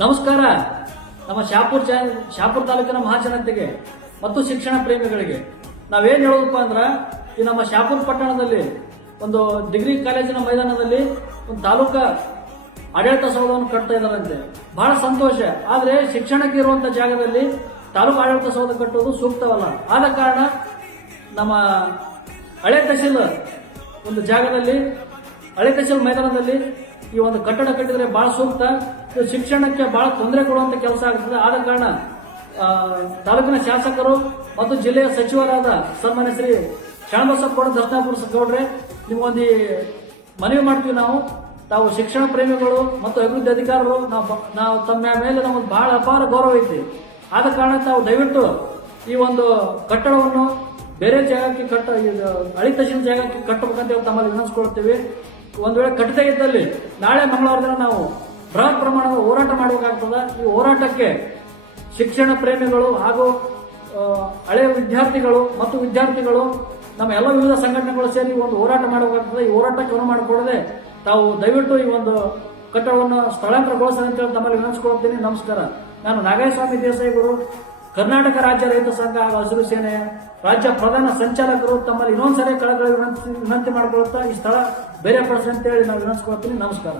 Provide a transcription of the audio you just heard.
ನಮಸ್ಕಾರ. ನಮ್ಮ ಶಾಪುರ ತಾಲೂಕಿನ ಮಹಾಜನತೆಗೆ ಮತ್ತು ಶಿಕ್ಷಣ ಪ್ರೇಮಿಗಳಿಗೆ ನಾವೇನ್ ಹೇಳೋದಪ್ಪ ಅಂದ್ರ, ಈ ನಮ್ಮ ಶಾಪುರ ಪಟ್ಟಣದಲ್ಲಿ ಒಂದು ಡಿಗ್ರಿ ಕಾಲೇಜಿನ ಮೈದಾನದಲ್ಲಿ ಒಂದು ತಾಲೂಕಾ ಆಡಳಿತ ಸೌಧವನ್ನು ಕಟ್ತಾ ಇದ್ದಾರಂತೆ. ಬಹಳ ಸಂತೋಷ. ಆದ್ರೆ ಶಿಕ್ಷಣಕ್ಕೆ ಇರುವಂತ ಜಾಗದಲ್ಲಿ ತಾಲೂಕು ಆಡಳಿತ ಸೌಧ ಕಟ್ಟುವುದು ಸೂಕ್ತವಲ್ಲ. ಆದ ಕಾರಣ ನಮ್ಮ ಹಳೆ ತಹಶೀಲ್ ಒಂದು ಜಾಗದಲ್ಲಿ, ಹಳೆ ತಹಶೀಲ್ ಮೈದಾನದಲ್ಲಿ ಈ ಒಂದು ಕಟ್ಟಡ ಕಟ್ಟಿದ್ರೆ ಬಹಳ ಸೂಕ್ತ. ಶಿಕ್ಷಣಕ್ಕೆ ಬಹಳ ತೊಂದರೆ ಕೊಡುವಂತ ಕೆಲಸ ಆಗ್ತದೆ. ಆದ ಕಾರಣ ತಾಲೂಕಿನ ಶಾಸಕರು ಮತ್ತು ಜಿಲ್ಲೆಯ ಸಚಿವರಾದ ಸನ್ಮಾನ್ಯ ಶ್ರೀ ಶರಣಬಸಪ್ಪ ದರ್ಶನಾಪುರ ಗೌಡ್ರೆ, ನಿಮಗೊಂದು ಮನವಿ ಮಾಡ್ತೀವಿ. ತಾವು ಶಿಕ್ಷಣ ಪ್ರೇಮಿಗಳು ಮತ್ತು ಅಭಿವೃದ್ಧಿ ಅಧಿಕಾರರು, ನಾವು ತಮ್ಮ ಮೇಲೆ ನಮಗೆ ಬಹಳ ಅಪಾರ ಗೌರವ ಐತಿ. ಆದ ಕಾರಣ ತಾವು ದಯವಿಟ್ಟು ಈ ಒಂದು ಕಟ್ಟಡವನ್ನು ಬೇರೆ ಜಾಗಕ್ಕೆ ಹಳಿ ತಹಶೀಲ್ ಜಾಗಕ್ಕೆ ಕಟ್ಟಬೇಕಂತ ತಮ್ಮಲ್ಲಿ ವಿನಂತಿಸಿಕೊಳ್ತೀವಿ. ಒಂದು ವೇಳೆ ಕಟ್ಟದೇ ಇದ್ದಲ್ಲಿ ನಾಳೆ ಮಂಗಳವಾರ ದಿನ ನಾವು ಬೃಹತ್ ಪ್ರಮಾಣದ ಹೋರಾಟ ಮಾಡಬೇಕಾಗ್ತದೆ. ಈ ಹೋರಾಟಕ್ಕೆ ಶಿಕ್ಷಣ ಪ್ರೇಮಿಗಳು ಹಾಗೂ ಹಳೆಯ ವಿದ್ಯಾರ್ಥಿಗಳು ಮತ್ತು ವಿದ್ಯಾರ್ಥಿಗಳು, ನಮ್ಮ ಎಲ್ಲ ವಿವಿಧ ಸಂಘಟನೆಗಳು ಸೇರಿ ಒಂದು ಹೋರಾಟ ಮಾಡಬೇಕಾಗ್ತದೆ. ಈ ಹೋರಾಟಕ್ಕೆ ಅನುವು ಮಾಡಿಕೊಡದೆ ತಾವು ದಯವಿಟ್ಟು ಈ ಒಂದು ಕಟ್ಟಡವನ್ನು ಸ್ಥಳಾಂತರಗೊಳಿಸಲಿ ಅಂತೇಳಿ ತಮ್ಮಲ್ಲಿ ವಿನಂತಿಸಿಕೊಳ್ತೀನಿ. ನಮಸ್ಕಾರ. ನಾನು ನಾಗೇಸ್ವಾಮಿ ದೇಸಾಯಿ ಗುರು, ಕರ್ನಾಟಕ ರಾಜ್ಯ ರೈತ ಸಂಘ ಹಾಗೂ ಹಸಿರು ಸೇನೆಯ ರಾಜ್ಯ ಪ್ರಧಾನ ಸಂಚಾಲಕರು. ತಮ್ಮಲ್ಲಿ ಇನ್ನೊಂದ್ಸರಿ ಕಳಕಳಿ ವಿನಂತಿ ಮಾಡಿಕೊಳ್ಳುತ್ತಾ ಈ ಸ್ಥಳ ಬೇರೆ ಪಡಿಸಿ ಅಂತೇಳಿ ನಾವು ವಿನಂತಿಸ್ಕೊಳ್ತೀನಿ. ನಮಸ್ಕಾರ.